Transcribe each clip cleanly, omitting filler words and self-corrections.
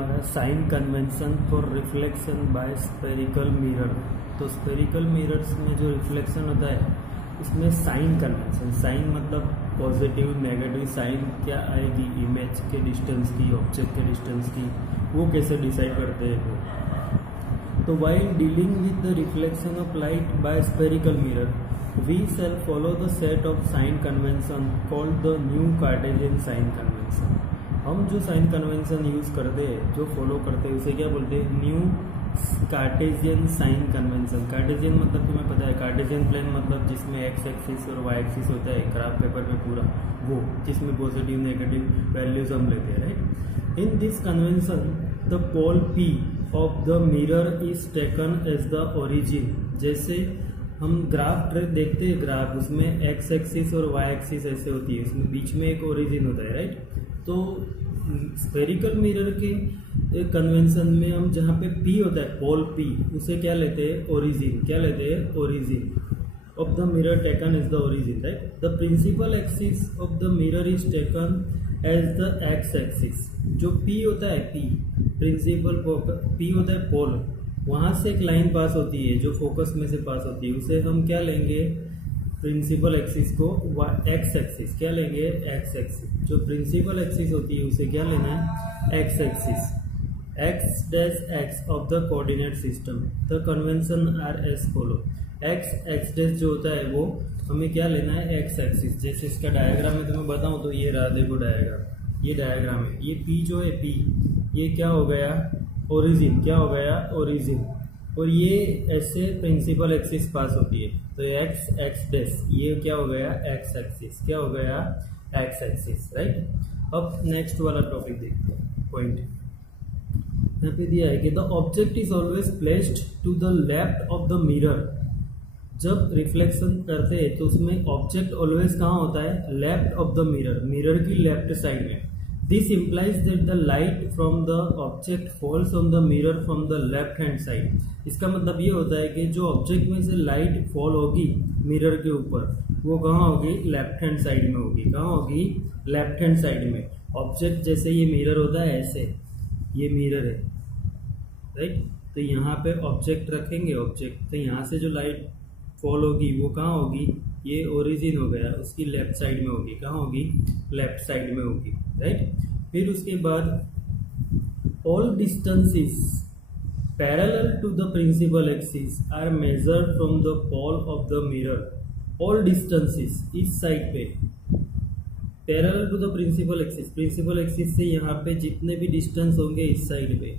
हमारा sign convention for reflection by spherical mirror. तो spherical mirrors में जो रिफ्लेक्शन होता है उसमें साइन कन्वेंशन, साइन मतलब पॉजिटिव नेगेटिव, साइन क्या आएगी इमेज के डिस्टेंस की, ऑब्जेक्ट के डिस्टेंस की, वो कैसे डिसाइड करते हैं वो। तो while dealing with the reflection of light by spherical mirror we shall follow the set of sign convention called the new Cartesian sign convention. हम जो साइन कन्वेंशन यूज करते हैं, जो फॉलो करते हैं, उसे क्या बोलते हैं, new Cartesian sign convention. Cartesian मतलब तुम्हें पता है, कार्टेशियन प्लेन मतलब जिसमें एक्स एक्सिस और वाई एक्सिस होता है ग्राफ पेपर में पूरा, वो जिसमें पॉजिटिव नेगेटिव वैल्यूज हम लेते हैं, right. In this convention the pole P of the mirror is taken as the origin. जैसे हम ग्राफ देखते हैं, ग्राफ उसमें एक्स एक्सिस और वाई एक्सिस ऐसे होती है, उसमें बीच में एक ओरिजिन होता है, राइट। तो स्फेरिकल मिरर के कन्वेंशन में हम जहाँ पे P होता है, पोल P, उसे क्या लेते हैं, ओरिजिन। क्या लेते हैं, origin of the mirror taken as the origin, right. The principal axis of the mirror is taken as the x axis. जो P होता है, P प्रिंसिपल P होता है पोल, वहां से एक लाइन पास होती है जो फोकस में से पास होती है, उसे हम क्या लेंगे, प्रिंसिपल एक्सिस को एक्स एक्सिस। क्या लेंगे, एक्स एक्सिस। जो प्रिंसिपल एक्सिस होती है उसे क्या लेना है, x axis. X dash x of the coordinate system. The convention are as follow. X x dash जो होता है वो हमें क्या लेना है, एक्स एक्सिस। जैसे इसका डायग्राम में तुम्हें बताऊं तो ये रहा, देखो डायग्राम, ये डायग्राम है। ये P जो है, P ये क्या हो गया, ओरिजिन। क्या हो गया, ओरिजिन। और ये ऐसे प्रिंसिपल एक्सिस पास होती है, तो एक्स एक्स डैश ये क्या हो गया, एक्स एक्सिस। क्या हो गया, एक्स एक्सिस, राइट। अब नेक्स्ट वाला टॉपिक देखते हैं, पॉइंट यहाँ पे दिया है कि the object is always placed to the left of the mirror. जब रिफ्लेक्शन करते हैं तो उसमें ऑब्जेक्ट ऑलवेज कहाँ होता है, left of the mirror, mirror की लेफ्ट साइड में। This implies that the light from the object falls on the mirror from the left hand side. इसका मतलब ये होता है कि जो ऑब्जेक्ट में से लाइट फॉल होगी मिरर के ऊपर, वो कहाँ होगी, लेफ्ट हैंड साइड में होगी। कहाँ होगी, लेफ्ट हैंड साइड में। ऑब्जेक्ट जैसे ये मिरर होता है, ऐसे ये मिरर है, राइट। तो यहाँ पे ऑब्जेक्ट रखेंगे, ऑब्जेक्ट, तो यहाँ से जो लाइट फॉल होगी वो कहाँ होगी, ये ओरिजिन हो गया, उसकी लेफ्ट साइड में होगी। कहाँ होगी, लेफ्ट साइड में होगी, राइट। फिर उसके बाद all distances parallel to the principal axis are measured from the pole of the mirror. All distances इस साइड पे parallel to the principal axis, principal axis से यहाँ पे जितने भी डिस्टेंस होंगे इस साइड पे,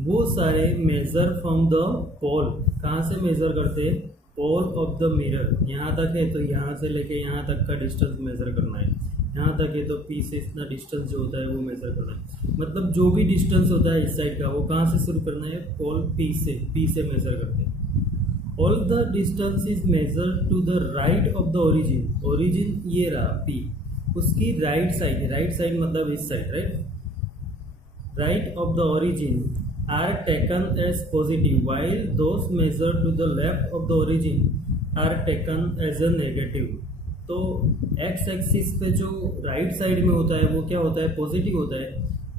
वो सारे मेजर फ्रॉम द पोल। कहाँ से मेजर करते हैं, पोल ऑफ द मिरर। यहाँ तक है तो यहाँ से लेके यहाँ तक का डिस्टेंस मेजर करना है, यहाँ तक है तो P से इतना डिस्टेंस जो होता है वो मेजर करना है। मतलब जो भी डिस्टेंस होता है इस साइड का, वो कहाँ से शुरू करना है, पोल P से मेजर करते हैं। All the distance is measure to the right of the origin. Origin ये रहा P, उसकी राइट साइड, राइट साइड मतलब इस side, right, right of the origin are taken as positive while those measured to the left of the origin are taken as a negative। तो x axis पे जो right side में होता है वो क्या होता है, पॉजिटिव होता है,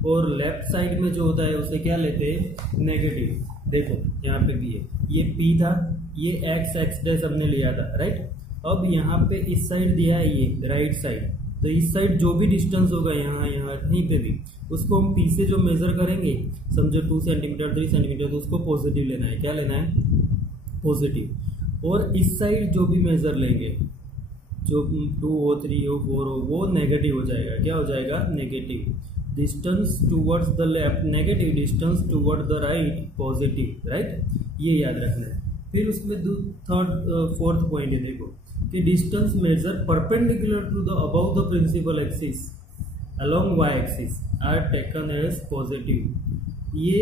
और लेफ्ट साइड में जो होता है उसे क्या लेते हैं, नेगेटिव। देखो यहाँ पे भी है, ये P था, ये x एक्स डैश हमने लिया था, राइट। अब यहाँ पे इस साइड दिया है ये राइट साइड, तो इस साइड जो भी डिस्टेंस होगा यहाँ यहाँ कहीं पे भी, उसको हम P से जो मेजर करेंगे, समझो 2 सेंटीमीटर 3 सेंटीमीटर, तो उसको पॉजिटिव लेना है। क्या लेना है, पॉजिटिव। और इस साइड जो भी मेजर लेंगे, जो 2 हो 3 हो 4 हो, वो नेगेटिव हो जाएगा। क्या हो जाएगा, negative. Distance towards the left negative, distance toward the right positive, right, ये याद रखना है। फिर उसमें फोर्थ पॉइंट है, देखो कि distance measure perpendicular to the above the principal axis along y axis are taken as positive. ये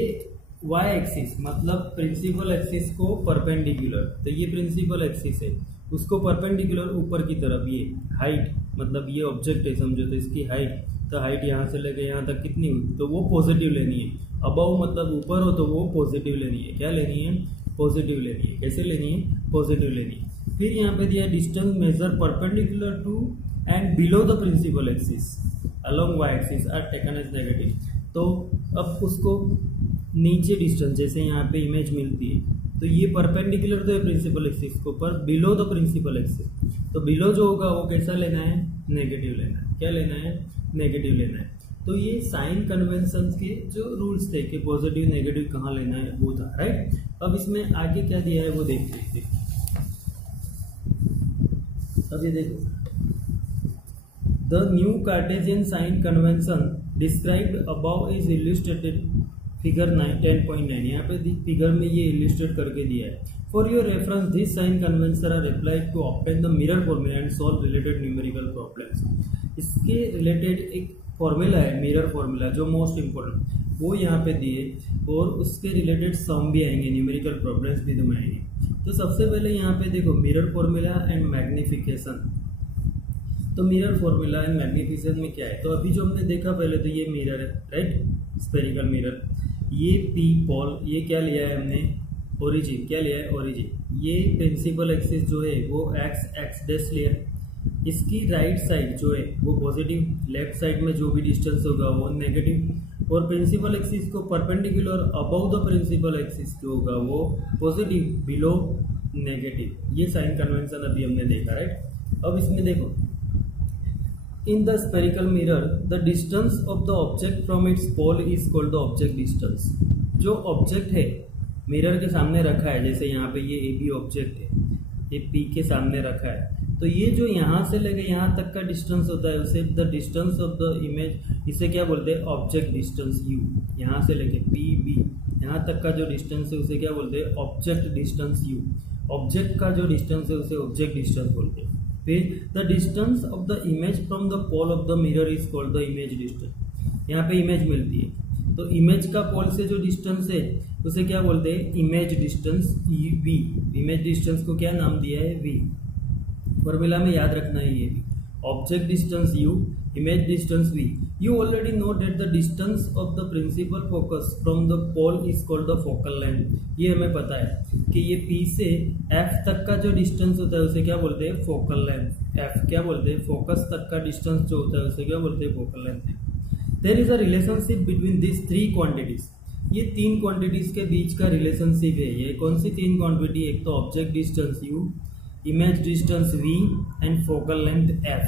y एक्सिस मतलब प्रिंसिपल एक्सिस को परपेंडिकुलर, तो ये प्रिंसिपल एक्सिस है, उसको परपेंडिकुलर ऊपर की तरफ, ये हाइट मतलब ये ऑब्जेक्ट है समझो, तो इसकी हाइट, तो हाइट यहाँ से लेके यहाँ तक कितनी हुई, तो वो पॉजिटिव लेनी है। अबव मतलब ऊपर हो तो वो पॉजिटिव लेनी है। क्या लेनी है, पॉजिटिव लेनी है। कैसे लेनी है, पॉजिटिव लेनी है। फिर यहाँ पे दिया distance measure perpendicular to and below the principal axis along y axis are taken as negative। तो अब उसको नीचे डिस्टेंस, जैसे यहाँ पे इमेज मिलती है, तो ये परपेंडिकुलर तो है प्रिंसिपल एक्सिस को, पर बिलो द प्रिंसिपल एक्सिस, तो बिलो जो होगा वो कैसा लेना है, नेगेटिव लेना है। क्या लेना है, नेगेटिव लेना है। तो ये साइन कन्वेंशन के जो रूल्स थे कि पॉजिटिव नेगेटिव कहाँ लेना है वो था, राइट। अब इसमें आगे क्या दिया है वो देख लीजिए। अब ये देखो, the new Cartesian sign convention described above is illustrated figure 10.9। यहाँ पे फिगर में ये इलिस्ट्रेट करके दिया है। For your reference this sign convention are applied to obtain the mirror formula and solve related numerical problems. इसके रिलेटेड एक formula है मिरर फॉर्मूला, जो मोस्ट इंपॉर्टेंट, वो यहाँ पे दिए, और उसके रिलेटेड सम भी आएंगे, न्यूमेरिकल प्रॉब्लम्स भी तुम्हें आएंगे। तो सबसे पहले यहाँ पे देखो मिरर फॉर्मूला एंड मैग्निफिकेशन। तो मिरर फॉर्मूला एंड मैग्निफिकेशन में क्या है, तो अभी जो हमने देखा पहले, तो ये मिरर है, राइट, स्फेरिकल मिरर। ये पी पॉल, ये क्या लिया है हमने, ओरिजिन, क्या लिया है, ओरिजिन। ये प्रिंसिपल एक्सिस जो है वो एक्स डैश लिया। इसकी राइट साइड जो है वो पॉजिटिव, लेफ्ट साइड में जो भी डिस्टेंस होगा वो नेगेटिव, और प्रिंसिपल एक्सिस को perpendicular above the principal axis जो होगा वो पॉजिटिव, बिलो नेगेटिव। ये साइन कन्वेंशन अभी हमने देखा, राइट। अब इसमें देखो, in the spherical mirror the distance of the object from its pole is called the object distance। जो ऑब्जेक्ट है मिरर के सामने रखा है, जैसे यहाँ पे ये ए बी ऑब्जेक्ट है, ये पी के सामने रखा है, तो ये जो यहाँ से लेके यहाँ तक का डिस्टेंस होता है उसे the distance of the image, इसे क्या बोलते हैं, ऑब्जेक्ट डिस्टेंस यू। यहाँ से लेके पी बी यहाँ तक का जो डिस्टेंस है उसे क्या बोलते हैं, ऑब्जेक्ट डिस्टेंस यू। ऑब्जेक्ट का जो डिस्टेंस है उसे ऑब्जेक्ट डिस्टेंस बोलते हैं। फिर the distance of the image from the pole of the mirror is called the image distance. यहाँ पे इमेज मिलती है, तो इमेज का पोल से जो डिस्टेंस है उसे क्या बोलते हैं, image distance v. Image distance को क्या नाम दिया है, वी। फॉर्मूला में याद रखना है ये भी, object distance u, image distance v. You already know that the distance of the principal focus from the pole is called the focal length। ये हमें पता है कि ये P से F तक का जो डिस्टेंस होता है उसे क्या बोलते हैं, फोकल लेंथ। F क्या बोलते हैं, फोकस तक का डिस्टेंस जो होता है उसे क्या बोलते हैं, focal length. There is a relationship between these three quantities। ये तीन क्वांटिटीज के बीच का रिलेशनशिप है। ये कौन सी तीन क्वांटिटी, एक तो object distance U, image distance V and focal length F।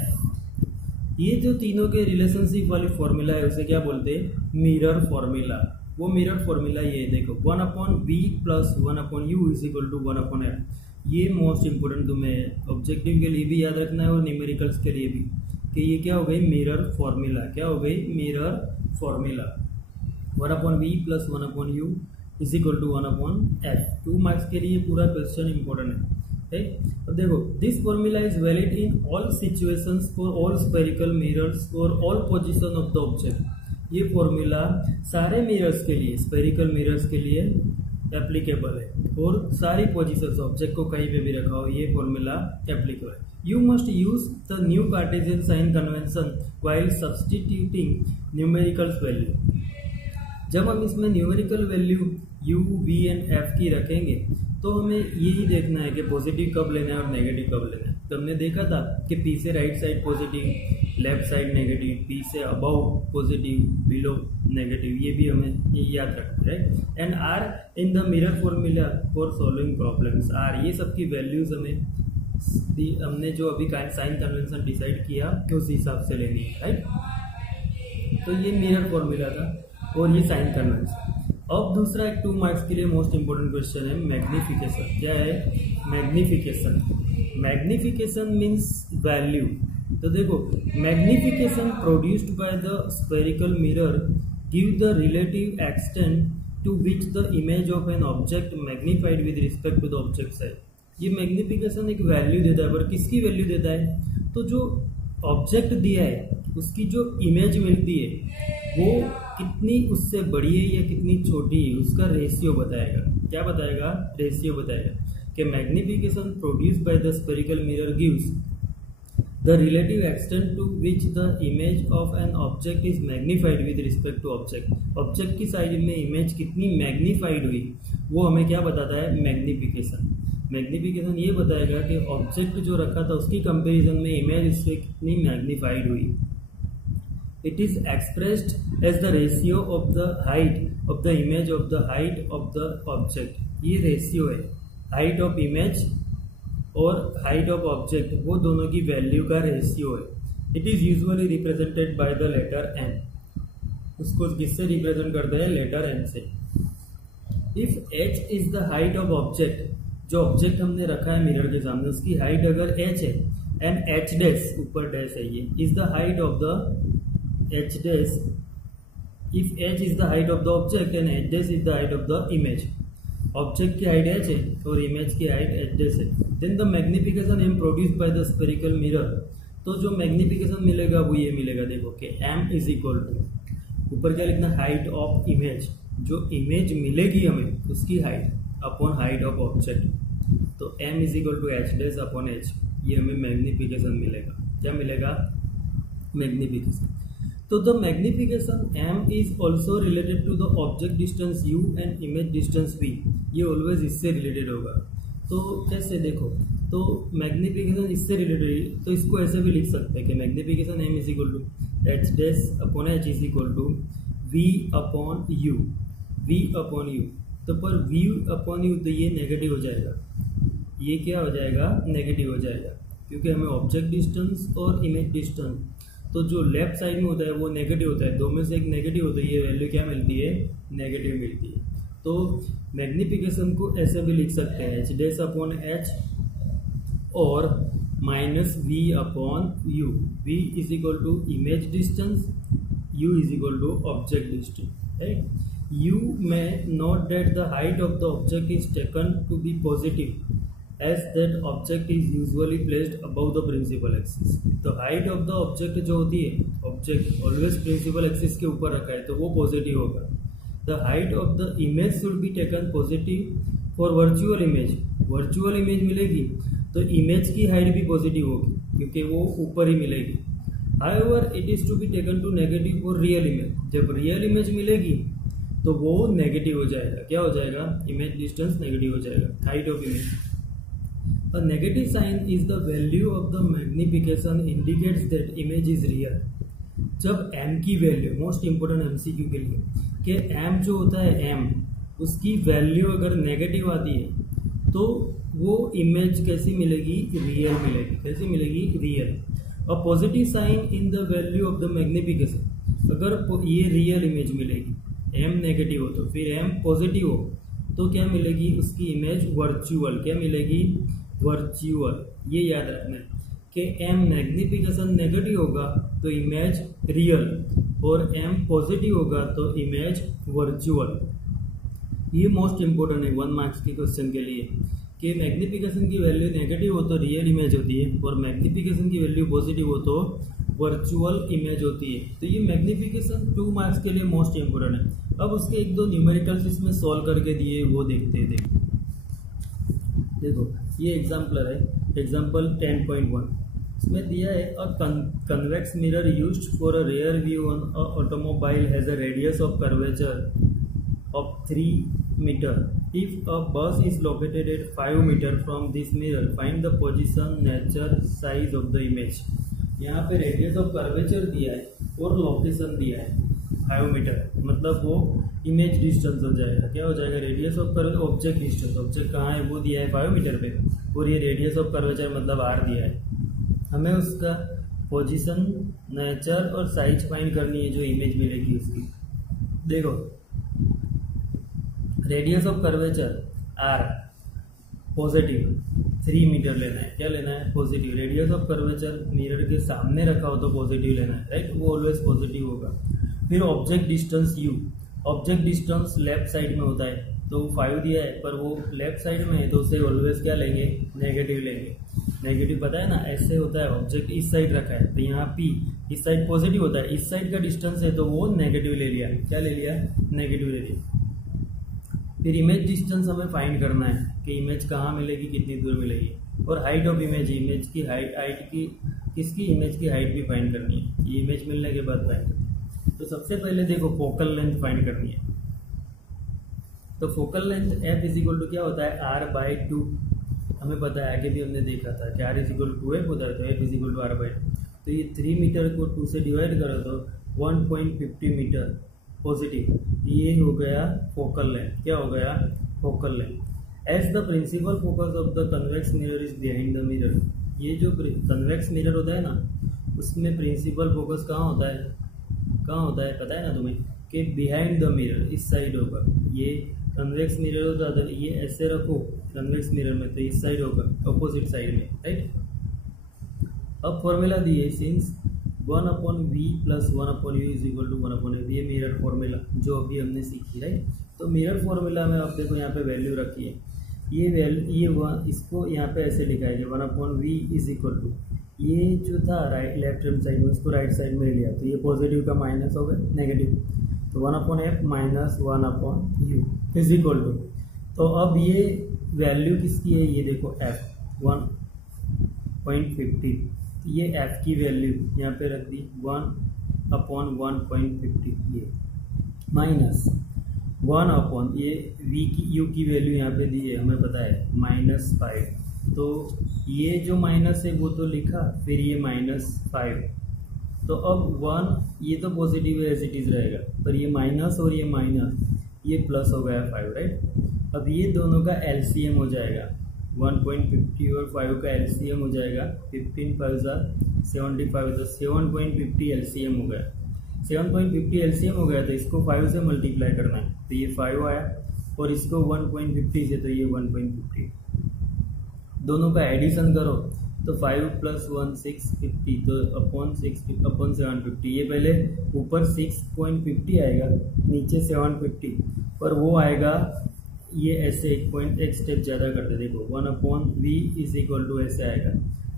ये जो तीनों के रिलेशनशिप वाली फॉर्मूला है उसे क्या बोलते हैं, मिरर फॉर्मूला। वो मिरर फॉर्मूला ये देखो, 1/v plus 1/u is equal to 1/f। ये मोस्ट इंपोर्टेंट तुम्हें ऑब्जेक्टिव के लिए भी याद रखना है और न्यूमेरिकल्स के लिए भी, कि ये क्या हो गई, मिरर फॉर्मूला। क्या हो गई, mirror formula. 1/v plus 1/u is equal to 1/f। 2 marks के लिए पूरा क्वेश्चन इंपॉर्टेंट है। अब देखो, this formula is valid in all situations for all spherical mirrors for all position of the object. ये फॉर्मूला सारे मिरर्स के लिए, स्फेरिकल मिरर्स के लिए एप्लीकेबल है, और सारी पोजीशंस, ऑब्जेक्ट को कहीं पे भी रखा हो, ये फॉर्मूला एप्लीकेबल है। You must use the new Cartesian sign convention while substituting numerical value. जब हम इसमें numerical value u, v and f की रखेंगे तो हमें यही देखना है कि पॉजिटिव कब लेना है और नेगेटिव कब लेना है। तो हमने देखा था कि p से right side positive, left side negative, p से अबव पॉजिटिव, बिलो नेगेटिव। ये भी हमें ये याद रखना है। And r in the mirror formula for solving problems. r ये सब की वैल्यूज हमने जो अभी साइन कन्वेंशन डिसाइड किया तो उस हिसाब से लेनी है, राइट। तो ये मिरर फॉर्मूला था और ये साइन कन्वेंशन। अब दूसरा एक 2 मार्क्स के लिए मोस्ट इंपोर्टेंट क्वेश्चन है मैग्निफिकेशन। क्या है, मैग्निफिकेशन। Magnification means value. तो देखो, magnification produced by the spherical mirror give the relative extent to which the image of an object magnified with respect to the object size. ये magnification एक value देता है, पर किसकी वैल्यू देता है, तो जो ऑब्जेक्ट दिया है उसकी जो इमेज मिलती है वो कितनी उससे बड़ी है या कितनी छोटी है, उसका रेशियो बताएगा। क्या बताएगा, रेशियो बताएगा कि magnification produce by the spherical mirror gives the relative extent to which the image of an object is magnified with respect to object. Object की साइड में इमेज कितनी मैग्निफाइड हुई वो हमें क्या बताता है, मैग्निफिकेशन। मैग्निफिकेशन ये बताएगा कि ऑब्जेक्ट जो रखा था उसकी कंपैरिजन में इमेज इससे कितनी मैग्निफाइड हुई। It is expressed as the ratio of the height of the image of the height of the object. ये रेशियो है हाइट ऑफ इमेज और हाइट ऑफ ऑब्जेक्ट, वो दोनों की वैल्यू का रेशियो है। It is usually represented by the letter n. उसको किससे रिप्रेजेंट करते हैं? लेटर एन से। If h is the height of object, जो ऑब्जेक्ट हमने रखा है मिरर के सामने उसकी हाइट अगर एच है एंड एच डैश ऊपर डैश है, ये is the height of the h dash. If h is the height of the object and h dash is the height of the image. Object की height h है और image की height h dash है। Then the magnification m produced by the spherical mirror. तो जो magnification मिलेगा वो ये मिलेगा, देखो कि एम इज इक्वल टू, ऊपर क्या लिखना, हाइट ऑफ इमेज, जो इमेज मिलेगी हमें उसकी height upon height of object. तो m is equal to h dash upon h, ये हमें मैग्निफिकेशन मिलेगा। क्या मिलेगा? मैग्निफिकेशन। तो the magnification m is also related to the object distance u and image distance v। ये ऑलवेज इससे related होगा। तो कैसे देखो, तो मैग्निफिकेशन इससे रिलेटेड है, तो इसको ऐसे भी लिख सकते हैं कि magnification m is equal to h dash upon h is equal to v upon u, v upon u। तो पर v अपॉन u तो ये नेगेटिव हो जाएगा, ये क्या हो जाएगा? नेगेटिव हो जाएगा, क्योंकि हमें ऑब्जेक्ट डिस्टेंस और इमेज डिस्टेंस, तो जो लेफ्ट साइड में होता है वो नेगेटिव होता है, दो में से एक नेगेटिव होता है, ये वैल्यू क्या मिलती है? नेगेटिव मिलती है। तो मैग्निफिकेशन को ऐसे भी लिख सकते हैं, एच डैश अपॉन एच और minus v upon u. V is equal to image distance, u is equal to object distance, right. U may note that the height of the object is taken to be positive, as that object is usually placed above the principal axis। तो height of the object जो होती है, object always principal axis के ऊपर रखा है तो वो पॉजिटिव होगा। The height of the image should be taken positive for virtual image। Virtual image मिलेगी तो इमेज की हाइट भी पॉजिटिव होगी क्योंकि वो ऊपर ही मिलेगी। However, it is to be taken to negative for real image। जब रियल इमेज मिलेगी तो वो नेगेटिव हो जाएगा। क्या हो जाएगा? इमेज डिस्टेंस नेगेटिव हो जाएगा, height of image. A negative sign is the value of the magnification indicates that image is real. जब m की वैल्यू, मोस्ट इंपोर्टेंट MCQ के लिए, कि m जो होता है m, उसकी वैल्यू अगर नेगेटिव आती है तो वो इमेज कैसी मिलेगी? रियल मिलेगी। कैसी मिलेगी? Real. A positive sign in the value of the magnification, अगर ये रियल इमेज मिलेगी, m नेगेटिव हो तो फिर m पॉजिटिव हो तो क्या मिलेगी? उसकी इमेज वर्चुअल। क्या मिलेगी? वर्चुअल। ये याद रखना है कि m मैग्निफिकेशन नेगेटिव होगा तो इमेज रियल और m पॉजिटिव होगा तो इमेज वर्चुअल। ये मोस्ट इंपोर्टेंट है 1 मार्क्स के क्वेश्चन के लिए कि मैग्निफिकेशन की वैल्यू नेगेटिव हो तो रियल इमेज होती है और मैग्निफिकेशन की वैल्यू पॉजिटिव हो तो वर्चुअल इमेज होती है। तो ये मैग्निफिकेशन 2 मार्क्स के लिए मोस्ट इंपोर्टेंट है। अब उसके एक दो न्यूमेरिकल्स इसमें सॉल्व करके दिए, वो देखते हैं। देखो ये एग्जाम्पल है, एग्जाम्पल 10.1। इसमें दिया है a convex mirror used for a rear view on a automobile has a radius of curvature of 3 metre. If a bus is located at 5 metre from this mirror, find the position, nature, size of the image. यहाँ पे radius of curvature दिया है और location दिया है 5 metre, मतलब वो image distance हो जाएगा। क्या हो जाएगा? Radius of curvature, object distance, object कहाँ है वो दिया है 5 मीटर पे, और ये रेडियस ऑफ कर्वेचर मतलब r दिया है। हमें उसका पोजीशन, नेचर और साइज फाइंड करनी है जो इमेज मिलेगी उसकी। देखो radius of curvature r positive 3 metre लेना है। क्या लेना है? Positive. Radius of curvature mirror के सामने रखा हो तो पॉजिटिव लेना है, राइट, वो ऑलवेज पॉजिटिव होगा। फिर object distance u, object distance left side में होता है तो 5 दिया है पर वो लेफ्ट साइड में है तो उसे ऑलवेज क्या लेंगे? नेगेटिव लेंगे। नेगेटिव पता है ना, ऐसे होता है, ऑब्जेक्ट इस साइड रखा है तो यहाँ p इस साइड पॉजिटिव होता है, इस साइड का डिस्टेंस है तो वो नेगेटिव ले लिया। क्या ले लिया? नेगेटिव ले लिया। फिर इमेज डिस्टेंस हमें फाइंड करना है कि इमेज कहाँ मिलेगी, कितनी दूर मिलेगी, और हाइट ऑफ इमेज, इमेज की हाइट की, किसकी? इमेज की हाइट भी फाइंड करनी है। ये इमेज मिलने के बाद फाइंड करनी है। तो सबसे पहले देखो फोकल लेंथ फाइंड करनी है। तो focal length f is equal to क्या होता है? r/2। हमें पता है, आगे भी हमने देखा था कि r is equal to f होता है तो f is equal to r/2। तो ये 3 मीटर को 2 से डिवाइड करो तो 1.50 मीटर पॉजिटिव, ये हो गया फोकल लेंथ। क्या हो गया? Focal length. As the principal focus of the convex mirror is behind the mirror, ये जो कन्वेक्स मिरर होता है ना, उसमें प्रिंसिपल फोकस कहाँ होता है? कहाँ होता है पता है ना तुम्हें? कि बिहाइंड द मिरर, इस साइड होगा। ये कन्वेक्स मिरर होता है, ये ऐसे रखो कन्वेक्स मिरर में, तो इस साइड होगा, अपोजिट साइड में, राइट। अब फॉर्मूला दिए, since 1/v plus 1/u is equal to 1/f, ये मिरर फॉर्मूला जो अभी हमने सीखी, राइट। तो मिरर फॉर्मूला में आप देखो यहाँ पे वैल्यू रखी है, ये वैल्यू इसको यहाँ पे ऐसे लिखा है कि 1/v इज इक्वल टू, ये जो था राइट लेफ्ट हैंड साइड में, उसको राइट साइड में लिया, तो ये पॉजिटिव का माइनस हो गया नेगेटिव, तो 1/f minus 1/u is equal to, तो अब ये वैल्यू किसकी है? ये देखो f 1.50, ये f की वैल्यू यहाँ पे रख दी 1/1.50, ये माइनस 1/, ये v की u की वैल्यू यहाँ पे दी है, हमें पता है -5, तो ये जो माइनस है वो तो लिखा, फिर ये -5, तो अब 1, ये तो पॉजिटिव है एज इट इज रहेगा, पर ये माइनस और ये माइनस, ये प्लस हो गया 5, राइट। अब ये दोनों का एलसीएम हो जाएगा, 1.50 और 5 का एलसीएम हो जाएगा 15 5 75, तो 7.50 एलसीएम हो गया। 7.50 एलसीएम हो गया, तो इसको 5 से मल्टीप्लाई करना है, तो ये 5 आया, और इसको 1.50 से, तो ये 1.50, दोनों का एडिशन करो तो 5 + 1 650, तो अपॉन 750, ये पहले ऊपर 6.50 आएगा, नीचे 750, पर वो आएगा ये ऐसे एक स्टेप ज़्यादा करते, देखो 1/v इज इक्वल टू ऐसे आएगा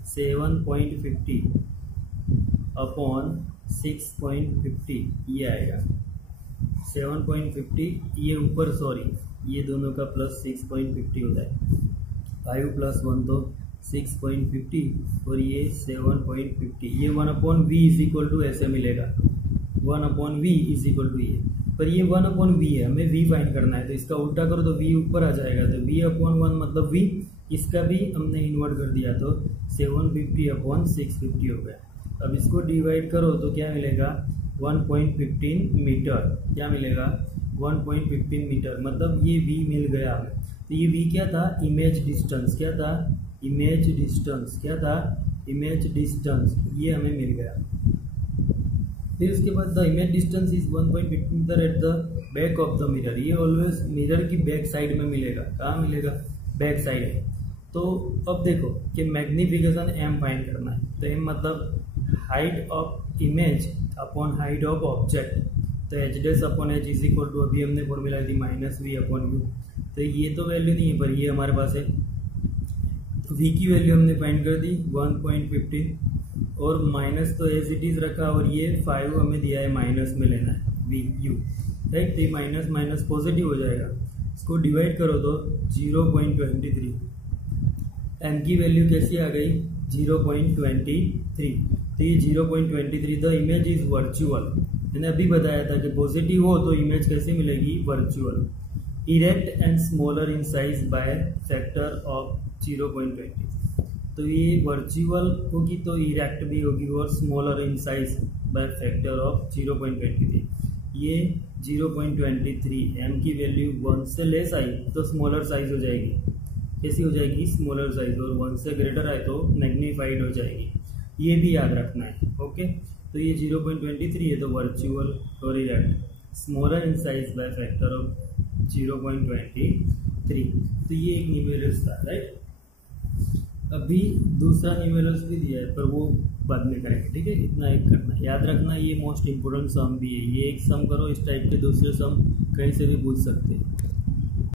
7.50 अपॉन 6.50, ये आएगा 7.50, ये ऊपर सॉरी ये दोनों का प्लस 6.50 होता है, 5 + 1 तो 6.50 और ये 7.50, ये 1/v इज इक्वल टू ऐसे मिलेगा, 1/v इज इक्वल टू ये, पर ये 1/v है, हमें v फाइंड करना है, तो इसका उल्टा करो तो v ऊपर आ जाएगा, तो v/1 मतलब v, इसका भी हमने इन्वर्ट कर दिया, तो 750/650 हो गया। अब इसको डिवाइड करो तो क्या मिलेगा? 1.15 मीटर, क्या मिलेगा? 1.15 मीटर, मतलब ये v मिल गया हमें। तो ये v क्या था? इमेज डिस्टेंस, क्या था? इमेज डिस्टेंस, क्या था? इमेज डिस्टेंस, ये हमें मिल गया। फिर उसके बाद the image distance is 1.15 metre at the back of the mirror, ये ऑलवेज मिरर की बैक साइड में मिलेगा। कहाँ मिलेगा? बैक साइड है। तो अब देखो कि मैग्निफिकेशन m फाइंड करना है, तो m मतलब height of image upon height of object, तो h'/h इज इक्वल टू, अभी हमने फॉर्मूला दी -v/u, तो ये तो वैल्यू नहीं है, पर ये हमारे पास है, तो v की वैल्यू हमने फाइंड कर दी 1.50, और माइनस तो एज इट इज रखा, और ये 5 हमें दिया है, माइनस में लेना है v/u, राइट। तो ये माइनस माइनस पॉजिटिव हो जाएगा, इसको डिवाइड करो तो 0.23, m की वैल्यू कैसी आ गई? 0.23, तो ये 0.23, द इमेज इज वर्चुअल, मैंने अभी बताया था कि पॉजिटिव हो तो इमेज कैसे मिलेगी? Virtual, erect and smaller in size by factor of 0.20, तो ये वर्चुअल होगी तो इरेक्ट भी होगी, और smaller in size by factor of 0.23, ये 0.23, m की वैल्यू 1 से लेस आई तो स्मॉलर साइज हो जाएगी, कैसी हो जाएगी? स्मॉलर साइज, और 1 से ग्रेटर आए तो मैग्नीफाइड हो जाएगी, ये भी याद रखना है, ओके। तो ये 0.23 है तो वर्चुअल और erect, smaller in size by factor of 0.23, तो ये एक न्यूमेरल्स था, राइट। अभी दूसरा न्यूमेरल्स भी दिया है, पर वो बाद में करेंगे, ठीक है। इतना एक करना याद रखना, ये मोस्ट इंपोर्टेंट सम भी है, ये एक सम करो, इस टाइप के दूसरे सम कहीं से भी पूछ सकते हैं।